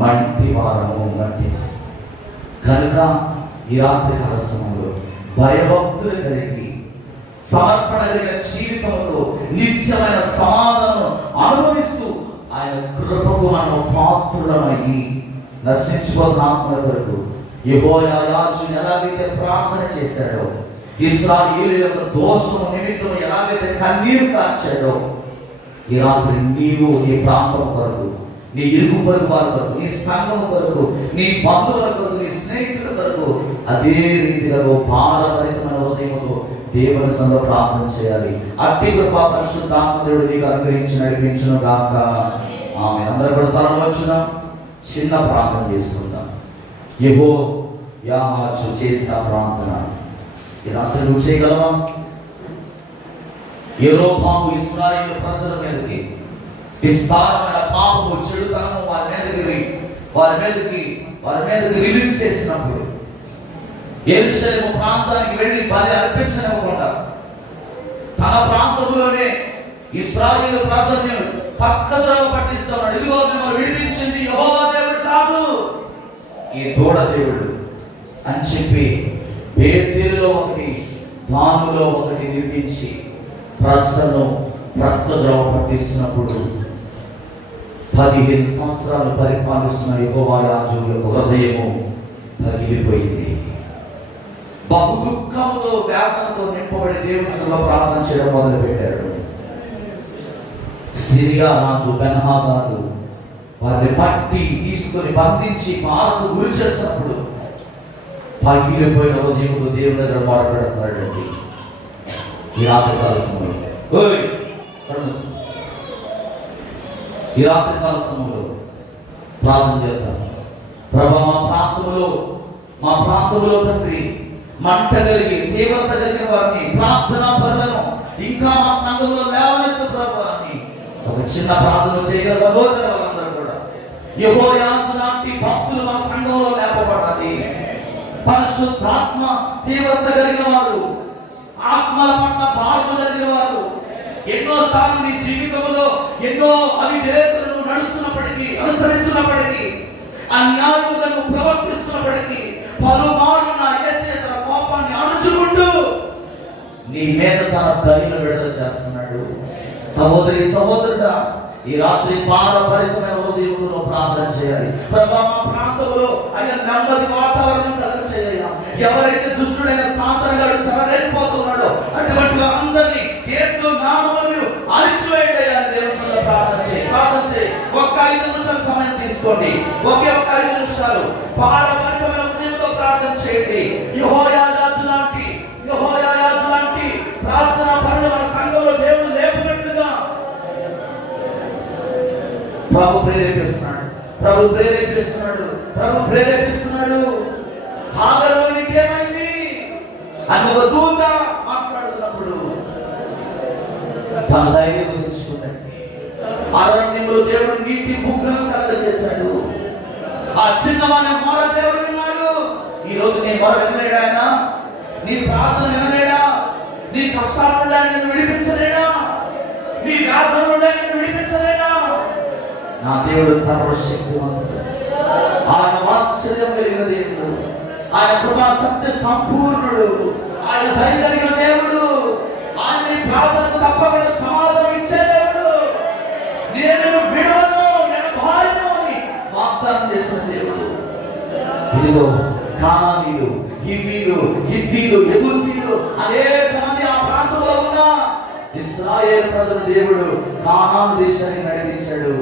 మంటి వారము, మంటి. కనుక ఈ రాత్రి కాల సమయంలో భయభక్తులు కలిగి సమర్పణ కలిగిన జీవితంతో నిత్యమైన సమాధానం అనుభవిస్తూ ఆయన కృపకు మనం పాత్రులమయ్యి నశించిపోతున్న ఆత్మల కొరకు యెహోయాజును ఎలాగైతే ప్రార్థన చేశాడో, ఇశ్రాయేలు యొక్క దోషము నిమిత్తము ఎలాగైతే కన్నీరు కార్చాడో, ఈ రాత్రి నీవు నీ ప్రాంతం కొరకు, నీ ఇరుగు పొరుగు వారి కొరకు, నీ సంఘం కొరకు, నీ బంధువుల కొరకు, నీ స్నేహితుల కొరకు అదే రీతిగా భారభరితమైన హృదయంతో దేవుని సన్నిధిలో ప్రార్థన చేయాలి. అట్టి కృప పరిశుద్ధాత్మ దేవుడు నీకు అనుగ్రహించి నడిపించును గాక. ఆమేన్. అందరూ కూడా తరలివచ్చున చిన్న ప్రార్థన చేసుకుందాం. యెహోయాహాజు చేసిన ప్రార్థన ఈ రాత్రి నువ్వు చేయగలవా? యెరోబాము ఇశ్రాయేలు ప్రజల మీదకి విస్తారమైన పాపము, చెడుతనము వారి మీదకి రిలీజ్ చేసినప్పుడు యెరూషలేము ప్రాంతానికి వెళ్ళి బలి అర్పించనివ్వకుండా తన ప్రాంతంలోనే ఇశ్రాయేలు ప్రజల్ని పక్కద్రోవ పట్టిస్తున్నాడు. ఇదిగో మిమ్మల్ని విడిపించింది యెహోవా దేవుడు కాదు, ఈ తోడ దేవుడు అని చెప్పి బేతేలులో ఒకటి, దానులో ఒకటి నిర్మించి ప్రజలను పక్కద్రోవ పట్టిస్తున్నప్పుడు 15 సంవత్సరాలు పరిపాలిస్తున్న యెహోయాజులకు హృదయము పగిలిపోయింది. బహు దుఃఖంతో, వేదనతో నింపబడి దేవుని సన్నిధిలో ప్రార్థన చేయడం మొదలు పెట్టాడు. సిరియా రాజు బెన్హదదు వారిని పట్టి తీసుకొని బంధించి బాధకు గురి చేస్తున్నప్పుడు పగిలిపోయిన హృదయంతో దేవుని దగ్గర మొరపెడుతున్నాడండి. ఈ రాత్రి కాల సమయంలో ప్రార్థన చేద్దాం. ప్రభా, మా ప్రాంతంలో తండ్రి మంట కలిగి తీవ్రత కలిగిన వారిని, ప్రార్థనా పరులను ఇంకా మా సంఘంలో లేవనెత్తు ప్రభా అని ఒక చిన్న ప్రార్థన చేయగల వాళ్ళందరూ కూడా యెహోయాజు లాంటి భక్తులు మన సంఘంలో లేపబడాలి. పరిశుద్ధాత్మ తీవ్రత కలిగిన వారు, ఆత్మల పట్ల భారము కలిగిన వారు, ఎన్నోసార్లు నీ జీవితంలో ఎన్నో అవిధేయతలను అనుసరిస్తున్నప్పటికీ, అన్యాయముగా నువ్వు ప్రవర్తిస్తున్నప్పటికీ పలుమార్లు నా యేసయ్య తన కోపాన్ని అణుచుకుంటూ నీ మీద తన దయను విడుదల చేస్తున్నాడు. సహోదరి సహోదరుడా, ఈ రాత్రి భారభరితమైన హృదయంతో ప్రార్థన చేయాలి. ప్రభా, మా ప్రాంతంలో ఆయన నెమ్మది వాతావరణం కలగచేయాలి. ఎవరైతే దుష్టుడైన సాతాను గారు చెలరేగిపోతున్నాడో అటువంటి వారందరినీ యేసు నామములో అణిచివేయండి అని దేవుని సన్నిధిలో ప్రార్థన చేయి. ఒక్క 5 నిమిషాలు సమయం తీసుకోండి. ఒకే ఒక 5 నిమిషాలు పారవంతమైన హృదయంతో ప్రార్థన చేయండి. యెహోయాజు లాంటి ప్రార్థన పరులు మన సంఘంలో దేవుడు లేపినట్లుగా ప్రభు ప్రేరేపిస్తున్నాడు. హాగరు నీకేమైంది అని ఒక దూత మాట్లాడుతున్నప్పుడు తన ధైర్యం తెచ్చుకున్నాడు. అరణ్యంలో దేవుడు నీటి బుగ్గను కలగజేశాడు. ఆ చిన్నవాని మొర దేవుడు విన్నాడు. ఈ రోజు నీ మొర వినలేడా? ఆయన నీ ప్రార్థన వినలేడా? నీ కష్టాల నుండి ఆయన నిన్ను విడిపించలేడా? నీ వ్యాధుల నుండి ఆయన నిన్ను విడిపించలేడా? నా దేవుడు సర్వశక్తివంతుడు. ఆయన వాత్సల్యం కలిగిన దేవుడు. ఆయన కృపా సత్య సంపూర్ణుడు. ఆయన దయ కలిగిన దేవుడు. ఆయన నీ ప్రార్థనకు తప్పకుండా సమాధానం ఇచ్చే దేవుడు. నేను విడవను, నేను భార్యను అని వాగ్దానం చేసిన దేవుడు. ఇదిగో కానానీయులు, హివ్వీయులు, హిత్తీయులు, యెబూసీయులు అనేక మంది ఆ ప్రాంతంలో ఉన్న ఇశ్రాయేలు ప్రజల దేవుడు కానాను దేశానికి నడిపించాడు.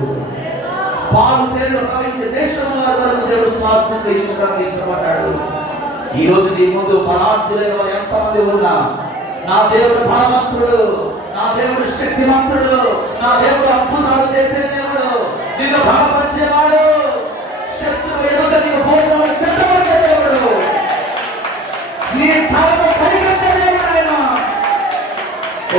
పాలు తేనెలు ప్రవహించే దేశంలో వరకు దేవుడు స్వాస్థ్యంగా ఇచ్చడానికి ఇష్టపడ్డాడు. ఈ రోజు నీ ముందు బలార్థులైన వారు ఎంతమంది ఉన్నా, నా దేవుడు బలవంతుడు, నా దేవుడు శక్తివంతుడు, నా దేవుడు అద్భుతాలు చేసే దేవుడు, నిన్ను బలపరిచేవాడు, శత్రువు ఎదుట నీకు భోజనం సిద్ధపరిచే దేవుడు, నీ తలను పరిగెత్తే దేవుడు ఆయన. ఓ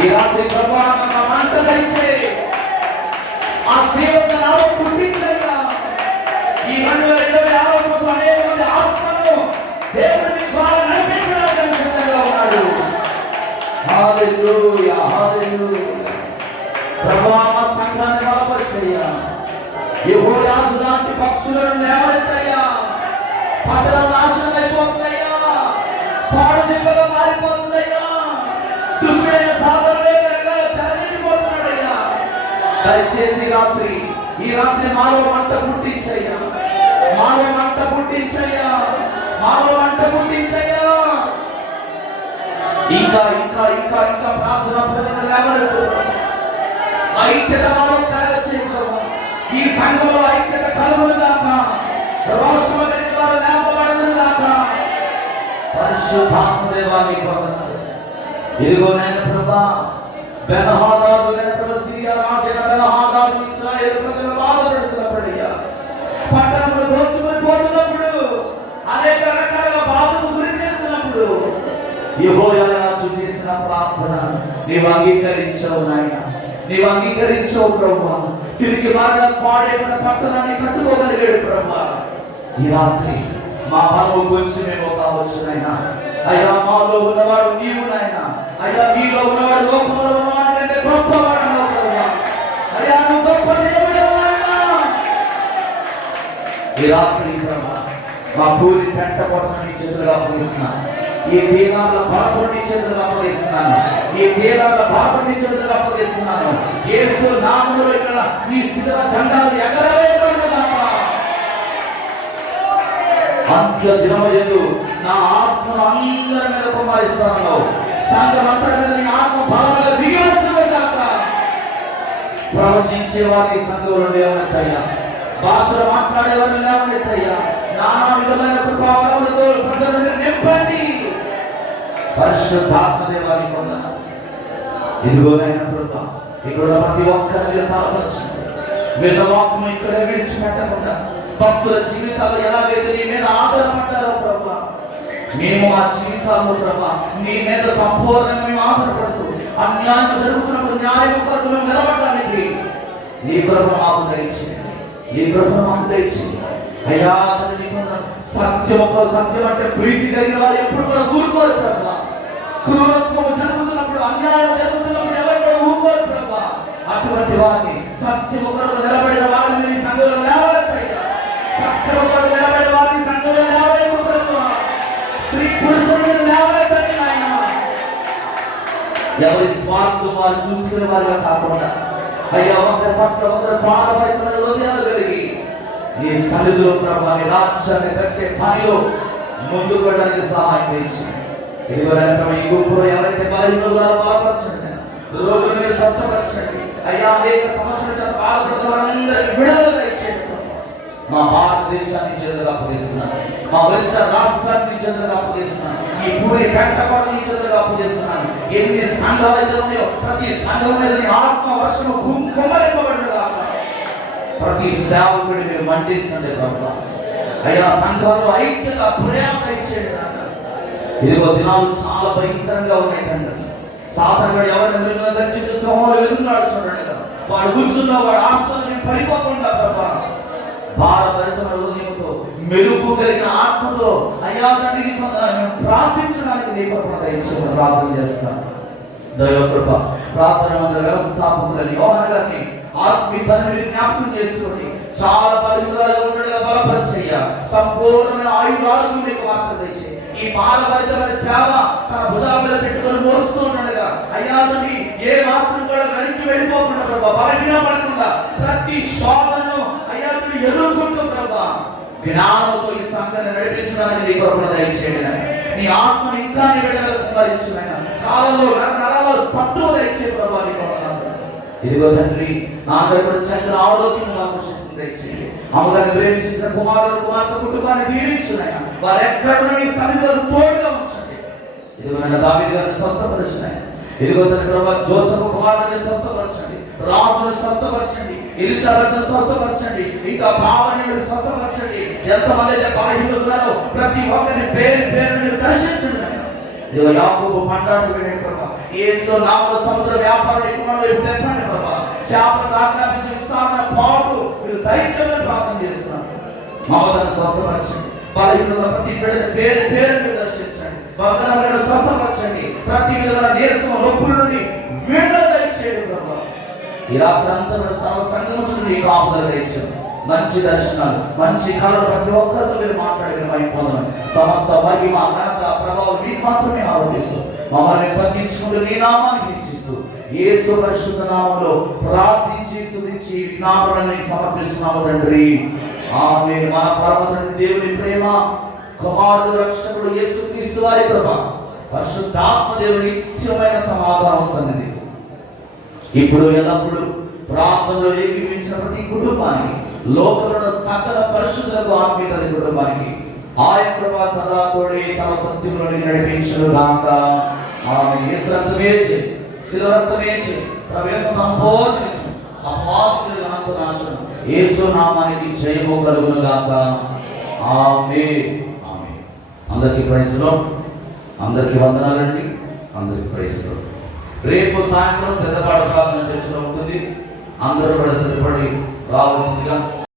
ఈ రాత్రి ప్రభావం మంట ధరించే ఆ దేవుడు నామం పుట్టించగా ఈ 2026 సంవత్సరం అనేక మంది ఆత్మను దేవుని ద్వారా నడిపించడానికి సిద్ధంగా ఉన్నాడు. హల్లెలూయా, హల్లెలూయా. ప్రభావ సంఘాన్ని బలపరిచయ్యా. యెహోయాజు లాంటి భక్తులను లేవనెత్తయ్యా. పట్టణం నాశనం అయిపోతుందయ్యా. పాడుదిబ్బగా మారిపోతుందయ్యా. దుష్టుడైన సాధనలే చెలగిపోతున్నాడయ్యా. దయచేసి ఈ రాత్రి మాలో మంట పుట్టించయ్యా. మాలో మంట పుట్టించయ్యా. ఇంకా ఇంకా ఇంకా ఇంకా ప్రార్థన ఫలితం లేవనెత్తు. ఐక్యత మాలో కలగచేయకూడదు. ఈ సంఘంలో ఐక్యత కలుగును గాక. రోషము కలిగిన వారు లేపబడును గాక. పరిశుద్ధాత్మ దేవాన్ని కోరుతున్నాను. ఇదిగో నేను ప్రభా బెన్హదాదు నేను ప్రభు సిరియా రాజైన బెన్హదాదు ఇశ్రాయేలు ప్రజలు బాధపడుతున్నప్పుడయ్యా, పట్టణంలో దోచుకొని పోతున్నప్పుడు, అనేక రకాలుగా బాధకు గురి చేస్తున్నప్పుడు యెహోయాజు చేసిన ప్రార్థన నీవు అంగీకరించావు నాయన. నీవు అంగీకరించావు ప్రభువా. తిరిగి బాగా పాడైన పట్టణాన్ని కట్టుకోగలిగాడు ప్రభువా. ఈ రాత్రి మా బలం గురించి మేము కావచ్చు నాయన. అయ్యా మాలో ఉన్నవాడు నీవు నాయన. అయ్యా నీలో ఉన్నవాడు లోకంలో ఉన్నవాడు కంటే గొప్పవాడు ప్రభువా. అయ్యా నువ్వు గొప్ప దేవుడు నాయన. ఈ రాత్రి ప్రభువా మా పూరి పెంట కొట్ట నీ చేతులుగా అప్పగిస్తున్నాను. ఈ తీరాల బాధ నీ చేతులుగా అప్పగిస్తున్నాను. ఈ తీరాల బాధ నీ చేతులుగా అప్పగిస్తున్నాను. యేసు నామములో ఇక్కడ నీ శిలువ జెండాలు ఎగరవేయబడును గాక. అంత్య దినమయందు నా ఆత్మను అందరి మీద కుమ్మరిస్తాను. సంఘమంతా మీద నీ ఆత్మ బలంగా దిగి వచ్చును గాక. ప్రవచించే వారిని సంఘంలో లేవనెత్తయ్యా. భాషలు మాట్లాడే వారిని లేవనెత్తయ్యా. నానా విధమైన కృపావరములతో ప్రజలను నింపండి. పరిశుద్ధాత్మ దేవాన్ని పొందాలి. ఇదిగోనైనా ప్రభా ఇక్కడ ప్రతి ఒక్కరిని మీరు బలపరచండి. వేదవాక్యం ఇక్కడే విడిచిపెట్టకుండా భక్తుల జీవితాలు ఎలాగైతే నీ మీద ఆధారపడ్డారో ప్రభా, మేము ఆ జీవితాల్లో ప్రభా నీ మీద సంపూర్ణంగా మేము ఆధారపడుతూ అన్యాయం జరుగుతున్నప్పుడు న్యాయం కొరకు మేము నిలబడడానికి నీ కృపను మాకు దయచేయండి. నీ కృపను మాకు దయచేయండి అయ్యా. సత్యం అంటే ప్రీతి కలిగిన వారు ఎప్పుడు కూడా ఊరుకోరు ప్రభా. క్రూరత్వం జరుగుతున్నప్పుడు, అన్యాయం జరుగుతున్నప్పుడు ఎవరితో ఊరుకోరు ప్రభా. అటువంటి వారిని సత్యం కొరకు నిలబడిన వారిని నీ సంఘంలో లేవనెత్తయ్యా. సత్యం కొరకు నిలబడిన వారిని సంఘంలో లేవనెత్తు ప్రభా. స్త్రీ పురుషులను లేవనెత్తండి నాయన. ఎవరి స్వార్థం వారు చూసుకునే వారిగా కాకుండా అయ్యా ఒకరి పట్ల ఒకరు బాధపడుతున్న హృదయాలు కలిగి నీ సన్నిధిలో ప్రభా నీ రాజ్యాన్ని కట్టే పనిలో ముందుకు వెళ్ళడానికి సహాయం చేయండి. ఇదిగో ఈ గుంపులో ఎవరైతే బలహీనులు బలపరచండి. రోగులు స్వస్థపరచండి అయ్యా. అనేక సమస్యల చేత బాధపడుతున్న వారందరికీ విడుదల దయచేయండి. మా భారతదేశాన్ని చేతులుగా అప్పగిస్తున్నాను, మా ఒరిస్సా రాష్ట్రాన్ని చేతులుగా అప్పగిస్తున్నాను, ఈ పూరి పెంట కూడా నీ చేతులుగా అప్పగిస్తున్నాను. ఎన్ని సంఘాలు అయితే ఉన్నాయో ప్రతి సంఘం మీద నీ ఆత్మ వర్షము కుమ్మరింపబడినగా ప్రతి సేవకుడిని మీరు మండించండి ప్రభువా. అయ్యా సంఘంలో ఐక్యత ప్రేమ ఇచ్చేయండి. ఇదిగో దినాలు చాలా భయంకరంగా ఉన్నాయి తండ్రి. సాధారణంగా ఎవరిని దర్శించే సమూహాలు ఎదుగున్నాడు చూడండి కదా, వాడు కూర్చున్న వాడు ఆస్తులని పడిపోకుండా ప్రభా భారభరితమైన హృదయంతో మెలుగు కలిగిన ఆత్మతో అయ్యా తండ్రి ప్రార్థించడానికి నీ కృప దయచేయమని ప్రార్థన చేస్తాను. దైవ కృప ప్రార్థన మందిర వ్యవస్థాపకులని యోహాను గారిని ఆత్మీయ తండ్రిని జ్ఞాపకం చేసుకోండి. చాలా పరిమితాలు ఉండగా బలపరిచయ్య, సంపూర్ణమైన ఆయుధాలను మీకు వార్త దయచేయి. ఈ బాలభరితమైన సేవ తన భుజాల మీద పెట్టుకొని మోస్తూ ఉండగా అయ్యా తండ్రి ఏ మాత్రం కూడా వెనక్కి వెళ్ళిపోకుండా ప్రభా, బలహీన పడకుండా ప్రతి శోధనను అయ్యా తండ్రి ఎదుర్కొంటూ ప్రభా జ్ఞానంతో ఈ సంఘాన్ని నడిపించడానికి నీ కృపను దయచేయండి. నీ ఆత్మను ఇంకా నీ బిడ్డలకు కుమ్మరించునైనా కాలంలో నరాల్లో సత్తువ దయచే ప్రభా నీ కృపను. ఇదిగో తండ్రి నాన్నగారు కూడా చక్కని ఆలోచన మాకు శక్తి దయచేయండి. అమ్మగారిని ప్రేమించిన కుమారుడు కుమార్తె కుటుంబాన్ని దీవించునైనా వారు ఎక్కడ నీ సన్నిధిలో తోడుగా ఉంచండి. ఇదిగో నన్ను దావీదు గారిని స్వస్థపరచునైనా, ఇదిగో తండ్రి ప్రభా జోసెఫ్ కుమారుని స్వస్థపరచండి, రాజును స్వస్థపరచండి, ఎలిషాబెత్ను స్వస్థపరచండి, ఇంకా భావనని స్వస్థపరచండి. ఎంతమంది అయితే బలహీనులు ఉన్నారో ప్రతి ఒక్కరిని పేరు పేరుని దర్శించండి. ఇదిగో యాకోబు పండాడు వెళ్ళండి ప్రభా, యేసు నామములో సముద్ర వ్యాపారం ఎక్కువ చెప్పండి ప్రభా, చేపలు ఆజ్ఞాపించి విస్తారమైన పాటు మీరు దయచేయమని ప్రార్థన చేస్తున్నాను. మమతను స్వస్థపరచండి, బలహీనుల ప్రతి బిడ్డని పేరు పేరుని దర్శించండి, బంధనాలను స్వస్థపరచండి, ప్రతి విధమైన నీరసం నొప్పుల నుండి విడుదల దయచేయండి ప్రభా. ఈ రాత్రి అంతా సర్వ సంఘం నుండి కాపుదల దయచేయండి. మంచి దర్శనాలు, మంచి కళలు ప్రతి ఒక్కరితో మీరు మాట్లాడిన అయిపోతున్నాను. సమస్త మహిమ ఘనత ప్రభావం మీకు మాత్రమే ఆరోపిస్తూ మమ్మల్ని తగ్గించుకుంటూ నీ నామాన్ని హెచ్చిస్తూ యేసు పరిశుద్ధ నామములో ప్రార్థించి స్తుతించి విజ్ఞాపనని సమర్పిస్తున్నాము తండ్రి. ఆమేన్. మన పరమ తండ్రి దేవుని ప్రేమ, కుమారుడు రక్షకుడు యేసుక్రీస్తు వారి కృప, పరిశుద్ధాత్మ దేవుని నిత్యమైన సమాధానం సన్నిధి ఇప్పుడు ఎల్లప్పుడు ప్రార్థనలో ఏకీవించిన ప్రతి కుటుంబానికి, లోకంలో సకల పరిశుద్ధులకు ఆత్మీయ కుటుంబానికి ఆయన కృప సదా తోడే తమ సత్యంలోని నడిపించును గాక. ఆమేన్. యేసు రక్తమే చేయి, శిలువ రక్తమే చేయి, ప్రవేశ సంపూర్ణ విషయం అపాదుల నాశనం యేసు నామానికి జయము కలుగును గాక. ఆమేన్. ఆమేన్. అందరికీ ప్రైజ్ లార్డ్, అందరికీ వందనాలండి, అందరికీ ప్రైజ్ లార్డ్. రేపు సాయంత్రం సిద్ధపడ ప్రార్థన చర్చలో ఉంటుంది. అందరూ కూడా సిద్ధపడి రావాల్సిందిగా